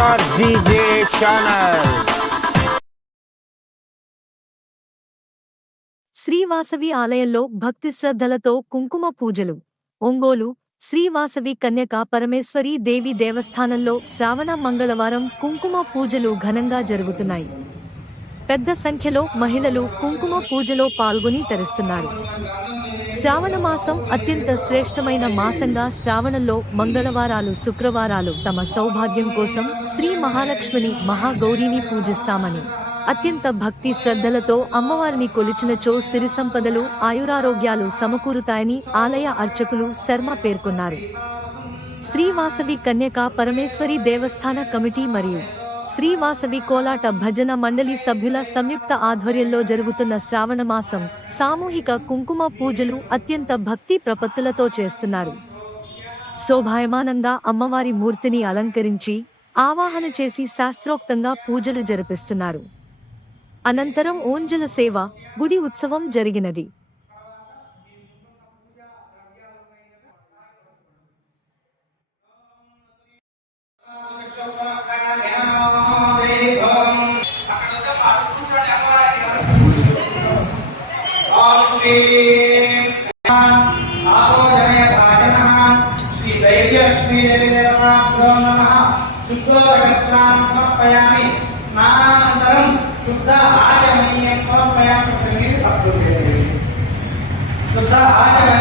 DJ channel Sri Vasavi ఆలయంలో భక్తి శ్రద్ధలతో కుంకుమ పూజలు. ఒంగోలు శ్రీవాసవి కన్యక పరమేశ్వరీ దేవి దేవస్థానంలో శ్రావణ మంగళవారం కుంకుమ పూజలు ఘనంగా జరుగుతున్నాయి. పెద్ద సంఖ్యలో మహిళలు కుంకుమ పూజలో పాల్గొని తరిస్తున్నారు. శ్రావణ మాసం అత్యంత శ్రేష్టమైన మాసంగా శ్రావణంలో మంగళవారాలు శుక్రవారాలు తమ సౌభాగ్యం కోసం శ్రీ మహాలక్ష్మిని మహాగౌరిని పూజిస్తామని అత్యంత భక్తి శ్రద్ధలతో అమ్మవారిని కొలిచినచో సిరి సంపదలు ఆయురారోగ్యాలు సమకూరుతాయని ఆలయ అర్చకులు శర్మ పేర్కొన్నారు. శ్రీవాసవి కన్యక పరమేశ్వరి దేవస్థాన కమిటీ మరియు శ్రీవాసవి కోలాట భజన మండలి సభ్యుల సంయుక్త ఆధ్వర్యంలో జరుగుతున్న శ్రావణ మాసం సామూహిక కుంకుమ పూజలు అత్యంత భక్తి ప్రపత్తులతో చేస్తున్నారు. శోభాయమానంద అమ్మవారి మూర్తిని అలంకరించి ఆవాహన చేసి శాస్త్రోక్తంగా పూజలు జరిపిస్తున్నారు. అనంతరం ఓంజల సేవ గుడి ఉత్సవం జరిగినది. स्नान समर्पयामि। स्नानानन्तरं शुद्ध आचमनीयं देसे शुद्ध आचमनीयं